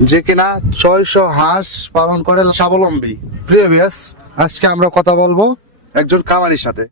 যে কিনা ছয়শো হাঁস পালন করে স্বাবলম্বী। প্রিয় আজকে আমরা কথা বলব একজন কামারির সাথে।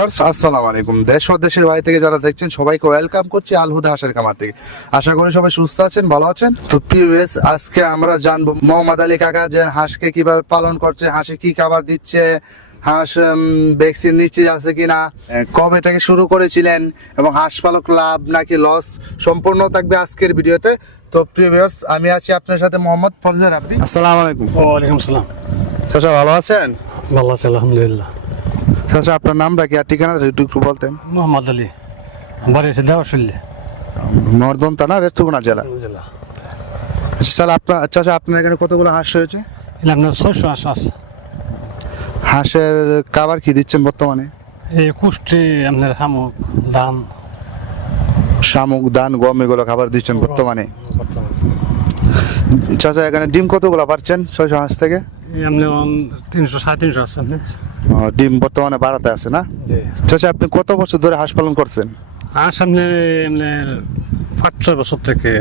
ভিউয়ার্স আসসালামু আলাইকুম। দেশ ও দেশের বাইরে থেকে যারা দেখছেন সবাইকে ওয়েলকাম করছি আলহুদা হাঁসের খামার থেকে। আশা করি সবাই সুস্থ আছেন ভালো আছেন? তো প্রিভিয়াস আজকে আমরা জানব মোহাম্মদ আলী কাকা যে হাঁসকে কীভাবে পালন করছে হাঁসে কি খাবার দিচ্ছে হাঁস ভ্যাকসিন নিশ্চিত আছে কিনা কবে থেকে শুরু করেছিলেন এবং হাঁস পালক লাভ নাকি লস সম্পূর্ণ থাকবে আজকের ভিডিওতে। তো প্রিভিয়াস আমি আছি আপনার সাথে মোহাম্মদ ফরজার আব্দি। আসসালামু আলাইকুম। ওয়ালাইকুম সালাম চাচা ভালো আছেন? ভালো আছে আলহামদুলিল্লাহ। চাচা আপনার নামটা কি আর ঠিকানা একটু একটু বলতেন? মোহাম্মদ আলী। বাড়ি আছে দেওয়াশল্যে নর্দন থানা রেতুগুনা জেলা? জেলা। আচ্ছা স্যার আপনার চাচা আপনার এখানে কতগুলো হাঁস রয়েছে? আপনার ছয়শো হাঁস হাঁস হাঁসের খাবার কি দিচ্ছেন বর্তমানে? এই কুষ্টি আপনার শামুক ধান। শামুক দান গম এগুলো খাবার দিচ্ছেন বর্তমানে? চাচা এখানে ডিম কতগুলো পাচ্ছেন ছয়শো হাঁস থেকে? এই আপনার তিনশো সাড়ে তিনশো আছে আপনি? ডিম বর্তমানে বাড়াতে আছে না? চাচা আপনি কত বছর ধরে হাঁস পালন করছেন? সামনে আপনার পাঁচ ছয় বছর থেকে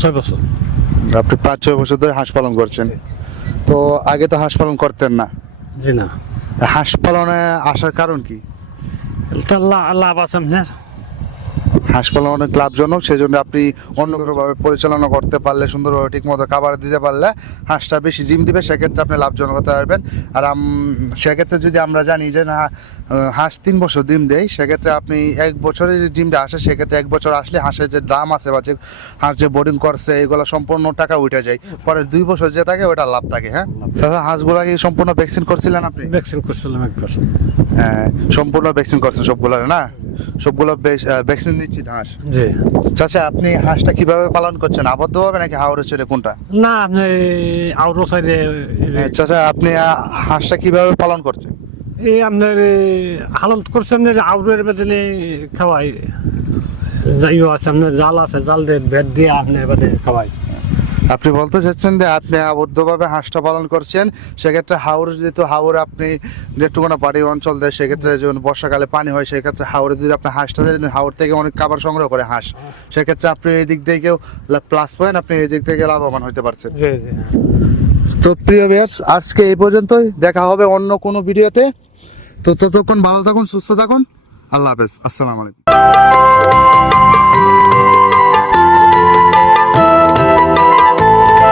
ছয় বছর। আপনি পাঁচ ছয় বছর ধরে হাঁস পালন করছেন। তো আগে তো হাঁস পালন করতেন না। জি না। হাঁস পালনে আসার কারণ কি? লাভ আছে আপনার হাঁস পালন অনেক লাভজনক সেই জন্য আপনি অন্যভাবে পরিচালনা করতে পারলে সুন্দরভাবে ঠিক মতো খাবার দিতে পারলে হাঁসটা বেশি ডিম দিবে সেক্ষেত্রে আপনি লাভজনক হতে পারবেন। আর সেক্ষেত্রে যদি আমরা জানি যে না হাঁস তিন বছর ডিম দেয় সেক্ষেত্রে আপনি এক বছরে যে ডিমটা আসে সেক্ষেত্রে এক বছর আসলে হাঁসের যে দাম আছে বা যে হাঁস যে বোর্ডিং করছে এগুলো সম্পূর্ণ টাকা উঠে যায়। পরে দুই বছর যে থাকে ওটা লাভ থাকে হ্যাঁ? তাহলে হাঁসগুলা কি সম্পূর্ণ ভ্যাকসিন করছিলেন আপনি? ভ্যাকসিন করছিলাম একবার হ্যাঁ, সম্পূর্ণ ভ্যাকসিন করছেন সবগুলো না? সবগুলো ভ্যাকসিন নিচ্ছি হাঁস। জি। চাচা আপনি হাঁসটা কীভাবে পালন করছেন? আবদ্ধ ভাবে নাকি হাওড়ে ছেড়ে কোনটা? না আপনি আউট সাইডে চাচা আপনি হাঁসটা কীভাবে পালন করছেন? এই আপনার হালন করছে আপনার আউটের বেদনে খাওয়াই? যাইও আছে আপনার জাল আছে জাল দিয়ে বেড দিয়ে আপনি এবারে খাওয়াই। আপনি বলতে চাচ্ছেন যে আপনি আবদ্ধভাবে হাঁসটা পালন করছেন সেক্ষেত্রে হাওড় যেহেতু হাওড়ে আপনি নেট্টুকোনা পাড়ি অঞ্চল দেয় সেক্ষেত্রে যখন বর্ষাকালে পানি হয় সেক্ষেত্রে হাওড়ে যদি আপনি হাঁসটা যদি হাওড় থেকে অনেক খাবার সংগ্রহ করে হাঁস। সেক্ষেত্রে আপনি এই দিক থেকেও প্লাস পয়েন্ট আপনি এই দিক থেকে লাভবান হতে পারছেন। জি তো প্রিয় ভিউয়ার্স আজকে এই পর্যন্তই। দেখা হবে অন্য কোনো ভিডিওতে। তো ততক্ষণ ভালো থাকুন সুস্থ থাকুন। আল্লাহ হাফেজ। আসসালামু আলাইকুম।